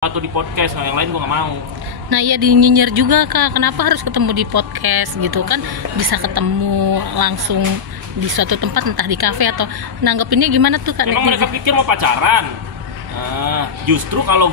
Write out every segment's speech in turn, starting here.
Atau di podcast, yang lain gue nggak mau. Nah ya dinyinyir juga Kak, kenapa harus ketemu di podcast gitu kan, bisa ketemu langsung di suatu tempat entah di kafe atau nanggepinnya gimana tuh Kak? Emang mereka pikir mau pacaran? Justru kalau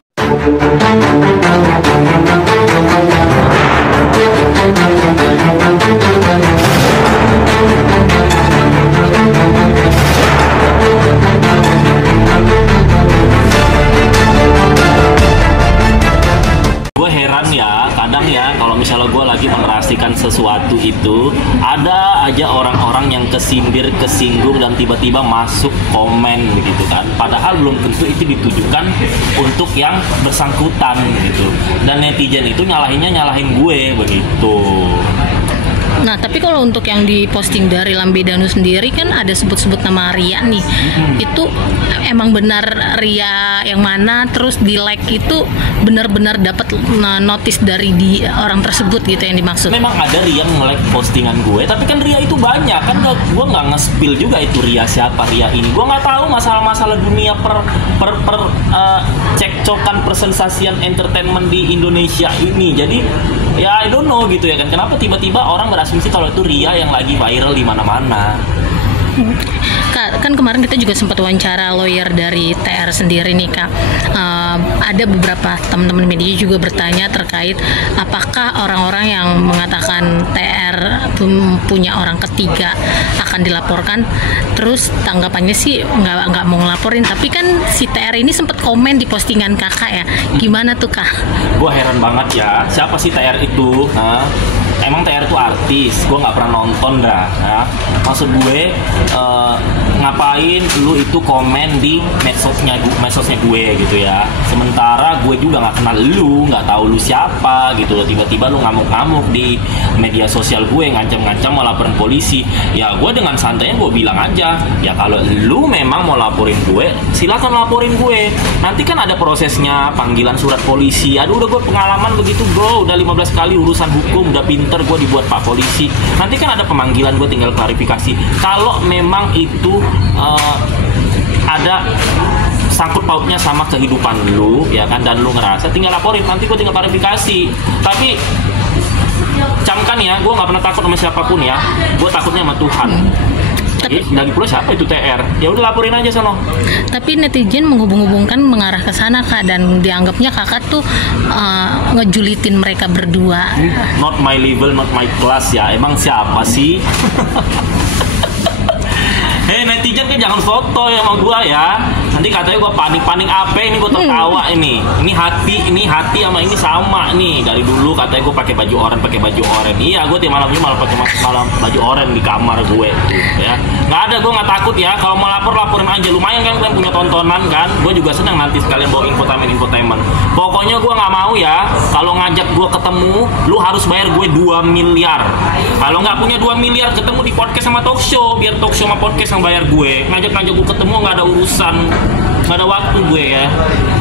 gue heran ya, kadang ya kalau misalnya gue lagi mengerasikan sesuatu itu, ada aja orang-orang yang kesindir, kesinggung dan tiba-tiba masuk komen begitu kan. Padahal belum tentu itu ditujukan untuk yang bersangkutan gitu. Dan netizen itu nyalahin gue begitu. Nah tapi kalau untuk yang diposting dari Lambe Danu sendiri kan ada sebut-sebut nama Ria nih. Itu emang benar Ria yang mana, terus di like itu benar-benar dapat notice dari orang tersebut gitu yang dimaksud. Memang ada Ria yang nge-like postingan gue, tapi kan Ria itu banyak kan, gue nggak nge-spill juga itu Ria siapa Ria ini. Gue nggak tahu masalah-masalah dunia cekcokan persensasian entertainment di Indonesia ini. Jadi ya I don't know gitu ya kan, kenapa tiba-tiba orang berasumsi kalau itu Ria yang lagi viral di mana-mana. Kak, kan kemarin kita juga sempat wawancara lawyer dari TR sendiri nih Kak. Ada beberapa teman-teman media juga bertanya terkait apakah orang-orang yang mengatakan TR punya orang ketiga akan dilaporkan. Terus tanggapannya sih nggak mau ngelaporin, tapi kan si TR ini sempat komen di postingan kakak ya. Gimana tuh Kak? Gue heran banget ya, siapa sih TR itu? Emang TR itu artis? Gue nggak pernah nonton dah. Ya. Maksud gue ngapain lu itu komen di medsosnya gue gitu ya. Sementara gue juga nggak kenal lu, nggak tahu lu siapa gitu loh. Tiba-tiba lu ngamuk-ngamuk di media sosial gue, ngancam-ngancam mau laporin polisi. Ya gue dengan santainya gue bilang aja, ya kalau lu memang mau laporin gue, silakan laporin gue. Nanti kan ada prosesnya, panggilan surat polisi. Aduh udah gue pengalaman begitu bro, udah 15 kali urusan hukum, udah pinter gue dibuat pak polisi. Nanti kan ada pemanggilan, gue tinggal klarifikasi. Kalau memang itu ada sangkut pautnya sama kehidupan lu ya kan, dan lu ngerasa, tinggal laporin, nanti gue tinggal klarifikasi. Tapi camkan ya, gue nggak pernah takut sama siapapun ya, gue takutnya sama Tuhan. Lagi pula siapa itu TR? Ya udah laporin aja sono. Tapi netizen menghubung-hubungkan mengarah ke sana Kak, dan dianggapnya kakak tuh ngejulitin mereka berdua. Not my level, not my class ya. Emang siapa sih? Netizen kan jangan foto ya sama gua ya. Nanti katanya gua panik-panik apa ini, gua tertawa ini. Ini hati sama ini sama nih. Dari dulu katanya gua pakai baju oranye. Iya, gua tiap malamnya malah pakai baju oranye di kamar gue gitu ya. Nggak ada, gua nggak takut ya. Kalau mau laporin aja. Lumayan kan kalian punya tontonan kan. Gua juga senang nanti sekalian bawa infotainment. Pokoknya gua nggak mau ya, kalau ngajak gua ketemu, lu harus bayar gue 2 miliar. Kalau nggak punya 2 miliar, ketemu di podcast sama talk show, biar talk show sama podcast yang bayar gue. Ngajak gue ketemu nggak ada urusan, nggak ada waktu gue ya.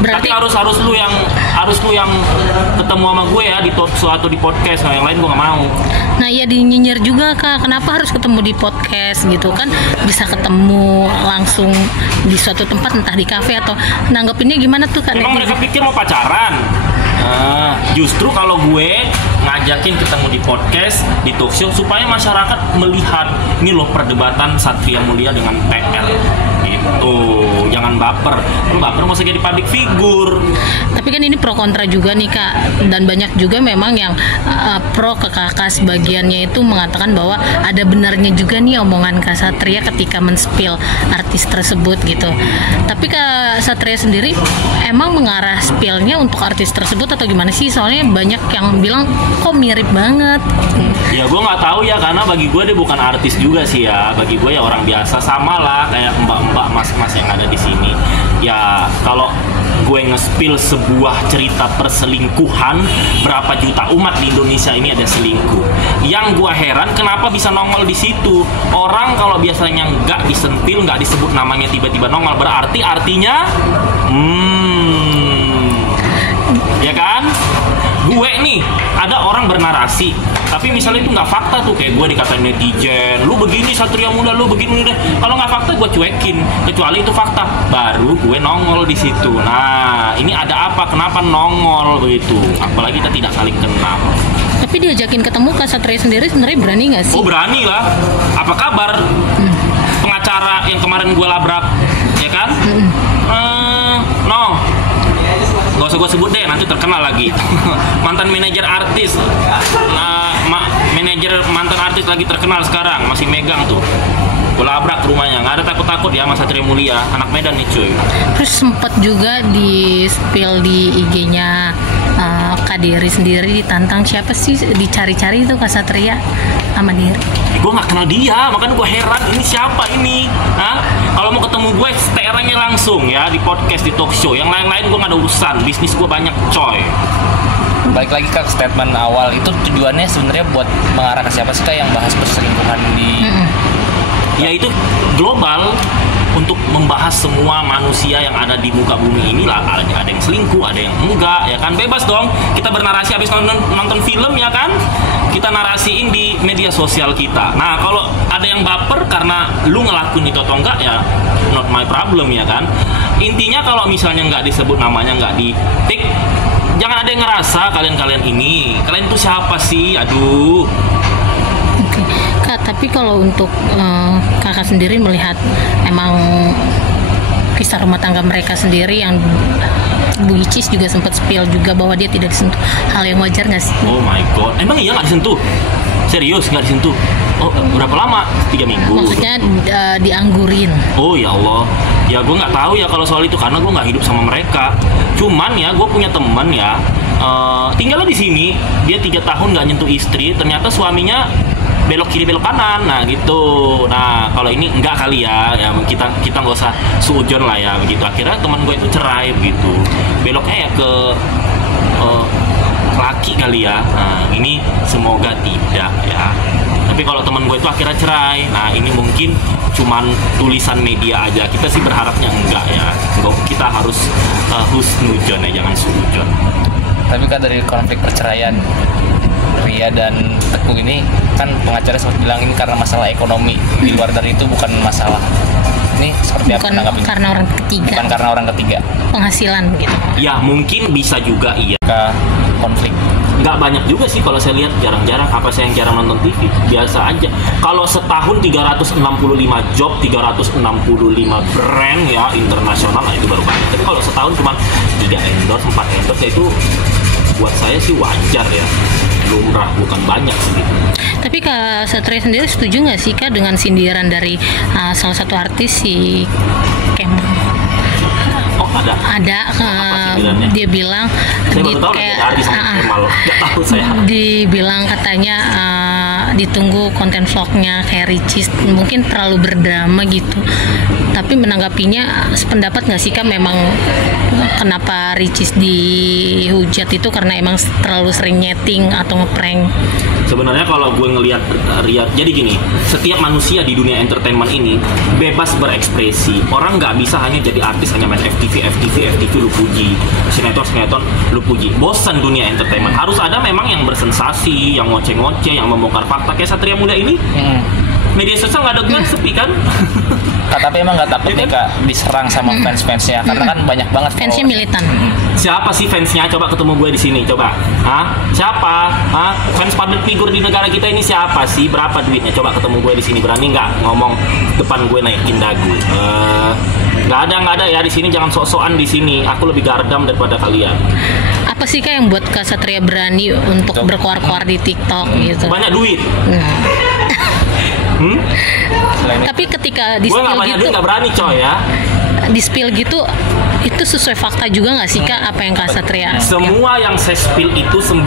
Berarti tapi harus lu yang ketemu sama gue ya di talk show atau di podcast. Yang lain gue nggak mau. Nah ya dinyinyir juga Kak, kenapa harus ketemu di podcast gitu kan, bisa ketemu langsung di suatu tempat entah di kafe atau nanggepinnya gimana tuh Kak? Emang mereka pikir mau pacaran? Justru kalau gue ngajakin ketemu di podcast, di talk show, supaya masyarakat melihat ini loh perdebatan Satria Mulia dengan TR gitu. Jangan baper, lu baper mau jadi public figure. Tapi kan ini pro kontra juga nih Kak, dan banyak juga memang yang pro ke kakak, sebagiannya itu mengatakan bahwa ada benarnya juga nih omongan Kak Satria ketika men-spill artis tersebut gitu. Tapi Kak Satria sendiri emang mengarah spillnya untuk artis tersebut atau gimana sih? Soalnya banyak yang bilang kok mirip banget. Ya gue nggak tahu ya, karena bagi gue dia bukan artis juga sih ya. Bagi gue ya orang biasa, sama lah kayak mbak-mbak, mas-mas yang ada di sini. Ya kalau gue nge-spill sebuah cerita perselingkuhan, berapa juta umat di Indonesia ini ada selingkuh. Yang gue heran kenapa bisa nongol di situ. Orang kalau biasanya nggak disentil, nggak disebut namanya, tiba-tiba nongol, berarti artinya ya kan? Gue nih, ada orang bernarasi Tapi misalnya itu nggak fakta tuh, kayak gue dikatain netizen, lu begini Satria Muda, lu begini deh. Kalau nggak fakta gue cuekin, kecuali itu fakta, baru gue nongol di situ. Nah, ini ada apa? Kenapa nongol begitu? Apalagi kita tidak saling kenal. Tapi diajakin ketemu Kak Satria sendiri sebenarnya berani nggak sih? Oh berani lah. Apa kabar? Pengacara yang kemarin gue labrak, ya kan? No, gak usah gue sebut deh, nanti terkenal lagi. Mantan manajer artis, manajer mantan artis lagi terkenal sekarang, masih megang tuh. Gue labrak ke rumahnya, nggak ada takut-takut ya Mas Satria Mulia, anak Medan nih cuy. Terus sempat juga di spill di IG-nya Kak Diri sendiri, ditantang siapa sih, dicari-cari itu Kak Satria sama Diri. Gue nggak kenal dia, makanya gue heran ini siapa ini. Hah? Kalau mau ketemu gue, TR-nya langsung ya di podcast, di talk show. Yang lain-lain gue nggak ada urusan, bisnis gue banyak coy. Balik lagi ke statement awal, itu tujuannya sebenarnya buat mengarah ke siapa sih Kak yang bahas perselingkuhan di Ya itu global, untuk membahas semua manusia yang ada di muka bumi ini lah. Ada yang selingkuh, ada yang enggak, ya kan, bebas dong. Kita bernarasi habis nonton film, ya kan, kita narasiin di media sosial kita. Nah kalau ada yang baper karena lu ngelakuin itu atau enggak, ya not my problem, ya kan. Intinya kalau misalnya nggak disebut namanya, nggak di tik, jangan ada yang ngerasa kalian ini tuh siapa sih, aduh. Oke. Kak, tapi kalau untuk kakak sendiri melihat emang kisah rumah tangga mereka sendiri yang Bu Icis juga sempat spill juga bahwa dia tidak disentuh, hal yang wajar nggak sih? Oh my god, emang iya nggak disentuh? Serius nggak disentuh? Oh berapa lama? 3 minggu? Maksudnya dianggurin. Oh ya Allah, ya gue nggak tahu ya kalau soal itu, karena gue nggak hidup sama mereka. Cuman ya gue punya teman ya, tinggalnya di sini, dia 3 tahun nggak nyentuh istri, ternyata suaminya belok kiri belok kanan, nah gitu. Nah kalau ini enggak kali ya, kita nggak usah suujon lah ya begitu. Akhirnya teman gue itu cerai begitu, beloknya ya ke laki kali ya. Nah ini semoga tidak ya. Tapi kalau teman gue itu akhirnya cerai, nah ini mungkin cuman tulisan media aja. Kita sih berharapnya enggak ya. Kita harus husnujon ya, jangan suujon. Tapi Kak, dari konflik perceraian Ria dan Teguh ini kan pengacara sempat bilang ini karena masalah ekonomi, di luar dari itu bukan masalah. Ini seperti apa menanggapi? Bukan karena orang ketiga. Bukan karena orang ketiga. Penghasilan begitu. Ya mungkin bisa juga iya. Ke konflik. Nggak banyak juga sih kalau saya lihat, jarang-jarang. Apa saya yang jarang nonton TV? Biasa aja. Kalau setahun 365 job, 365 brand ya internasional, nah itu baru banyak. Tapi kalau setahun cuma 3 endorse, 4 endorse, ya itu buat saya sih wajar ya, lumrah, bukan banyak segitu. Tapi Kak Satria sendiri setuju nggak sih Kak dengan sindiran dari salah satu artis, si Kemal? Oh ada. Dia bilang saya baru tahu lagi artis Kemal. Nggak tahu saya. Dibilang katanya ditunggu konten vlognya kayak Ricis, mungkin terlalu berdrama gitu. Tapi menanggapinya sependapat nggak sih Kak, memang kenapa Ricis dihujat itu karena emang terlalu sering nyeting atau ngeprank? Sebenarnya kalau gue ngelihat jadi gini, setiap manusia di dunia entertainment ini bebas berekspresi. Orang nggak bisa hanya jadi artis, hanya main FTV lu puji, sinetron lu puji. Bosan dunia entertainment. Harus ada memang yang bersensasi, yang ngoceh-ngoceh, yang membongkar fakta. Kayak Satria Muda ini, media sosial nggak ada gue, sepi kan? Kak, tapi emang nggak takut nih Kak diserang sama fans-fansnya? Karena kan banyak banget fansnya militan. Siapa sih fansnya? Coba ketemu gue di sini, coba. Siapa? Fans public figure di negara kita ini siapa sih? Berapa duitnya? Coba ketemu gue di sini, berani nggak ngomong depan gue naikin dagu? Nggak ada ya di sini. Jangan sok-sokan di sini. Aku lebih gardam daripada kalian. Apa sih Kak yang buat Kak Satria berani untuk berkoar-koar di TikTok gitu? Banyak duit. Tapi ketika di gue nggak banyak duit, nggak berani coy ya. Di spill gitu, itu sesuai fakta juga nggak sih Kak apa yang Kak Satria? Semua yang saya spill itu 95%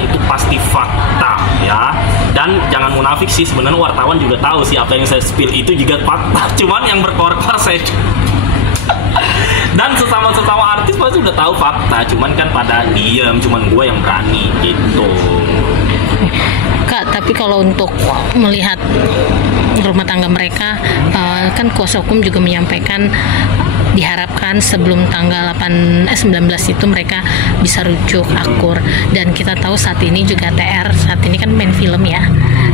itu pasti fakta ya. Dan jangan munafik sih, sebenarnya wartawan juga tahu sih apa yang saya spill itu juga fakta. Cuman yang berkoar-koar saya dan sesama artis pasti udah tahu fakta, cuman kan pada diem, cuman gue yang berani gitu. Kak, tapi kalau untuk melihat rumah tangga mereka, kan kuasa hukum juga menyampaikan diharapkan sebelum tanggal 19 itu mereka bisa rujuk akur. Dan kita tahu saat ini juga TR saat ini kan main film ya.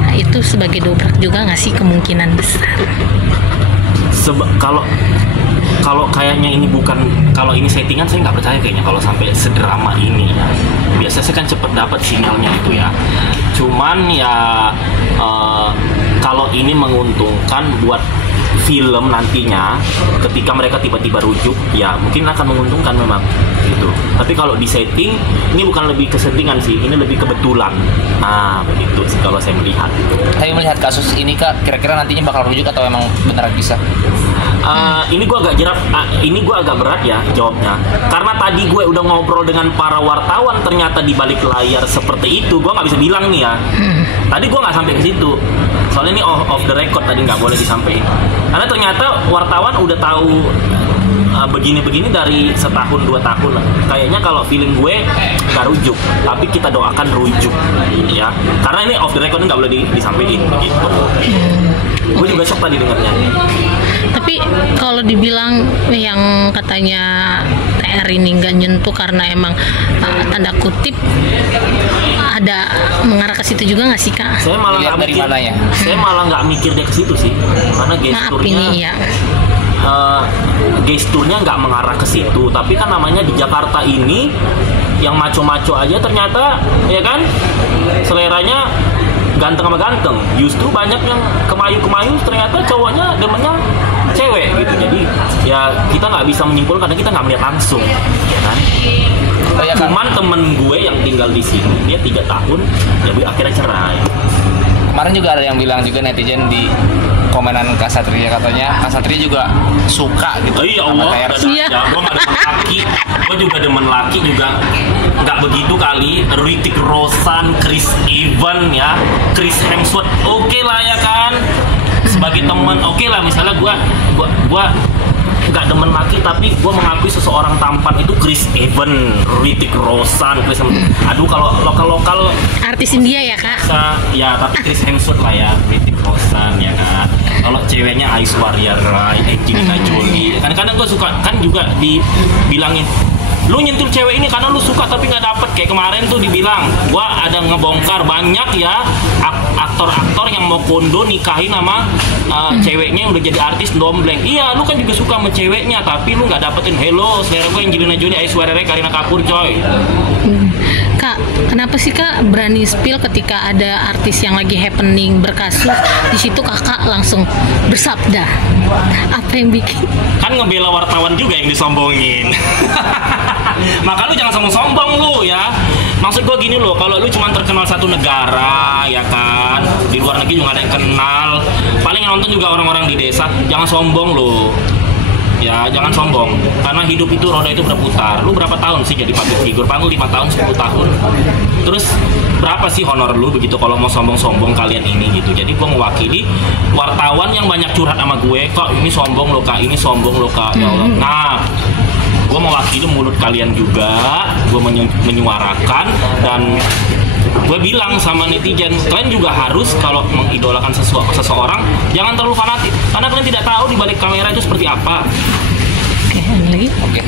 Nah, itu sebagai dobrak juga nggak sih kemungkinan besar? Kalau kayaknya ini bukan, kalau ini settingan saya nggak percaya kayaknya kalau sampai sedrama ini ya. Biasanya saya kan cepet dapat sinyalnya itu ya. Cuman ya kalau ini menguntungkan buat film nantinya ketika mereka tiba-tiba rujuk ya mungkin akan menguntungkan memang gitu. Tapi kalau di setting ini bukan lebih ke settingan sih, ini lebih kebetulan. Nah begitu sih kalau saya melihat. Tapi melihat kasus ini Kak, kira-kira nantinya bakal rujuk atau emang beneran bisa? Ini gue agak berat ya jawabnya, karena tadi gue udah ngobrol dengan para wartawan, ternyata di balik layar seperti itu gue nggak bisa bilang nih ya. Tadi gue nggak sampai ke situ, soalnya ini off the record, tadi nggak boleh disampaikan. Karena ternyata wartawan udah tahu begini-begini dari setahun 2 tahun lah. Kayaknya kalau feeling gue nggak rujuk, tapi kita doakan rujuk ya. Karena ini off the record nggak boleh disampaikan begitu. Gue juga shock tadi dengarnya. Tapi kalau dibilang yang katanya TR ini nggak nyentuh karena emang tanda kutip ada mengarah ke situ juga nggak sih Kak? Saya malah nggak mikir. Mananya? Saya malah nggak mikir dia ke situ sih, karena gesturnya. Ya. Gesturnya nggak mengarah ke situ, tapi kan namanya di Jakarta ini yang maco-maco aja ternyata ya kan seleranya ganteng sama ganteng. Justru banyak yang kemayu-kemayu ternyata cowoknya demennya cewek gitu. Jadi ya kita nggak bisa menyimpulkan karena kita nggak melihat langsung ya kan. Oh, ya, Kak. Cuman temen gue yang tinggal di sini dia 3 tahun jadi akhirnya cerai. Kemarin juga ada yang bilang juga netizen di komenan Kak Satria, katanya Kak Satria juga suka gitu. Oh iya sama Allah, TR. Iya. ya, gue nggak demen laki, gue juga demen laki juga nggak begitu kali. Hrithik Roshan, Chris Evans ya, Chris Hemsworth, oke lah ya kan. Sebagai teman, oke lah misalnya gue nggak demen laki, tapi gue mengakui seseorang tampan itu Chris Evans, Hrithik Roshan, Chris Hemsworth. Aduh kalau lokal Artis India ya Kak? ya tapi Chris Hemsworth lah ya, Hrithik Roshan ya kan. Kalau ceweknya Aishwarya Rai, Angelina Jolie. Kadang-kadang gue suka kan juga dibilangin, lu nyentuh cewek ini karena lu suka tapi nggak dapet. Kayak kemarin tuh dibilang, gua ada ngebongkar banyak ya aktor-aktor yang mau kondo nikahin sama ceweknya yang udah jadi artis dombleng. Iya, lu kan juga suka sama ceweknya tapi lu nggak dapetin. Hello, selera gue Angelina Jolie, Aishwarya Rai, Kareena Kapoor coy. Kak, kenapa sih Kak berani spill ketika ada artis yang lagi happening berkasus di situ Kakak langsung bersabda? Apa yang bikin? Kan ngebela wartawan juga yang disombongin. Maka lu jangan sombong-sombong lu ya. Maksud gue gini loh, kalau lu cuma terkenal satu negara ya kan, di luar negeri juga ada yang kenal, paling yang nonton juga orang-orang di desa, jangan sombong lo. Ya jangan sombong, karena hidup itu roda itu berputar. Lu berapa tahun sih jadi public figure? Paling 5 tahun, 10 tahun. Terus berapa sih honor lu begitu kalau mau sombong-sombong kalian ini gitu. Jadi gue mewakili wartawan yang banyak curhat sama gue, kak ini sombong lo kak, ini sombong lo kak, ya Allah. Nah, gue mewakili mulut kalian juga, gue menyuarakan dan gue bilang sama netizen, kalian juga harus kalau mengidolakan seseorang jangan terlalu fanatik, karena kalian tidak tahu di balik kamera itu seperti apa. Oke, ada lagi? Oke.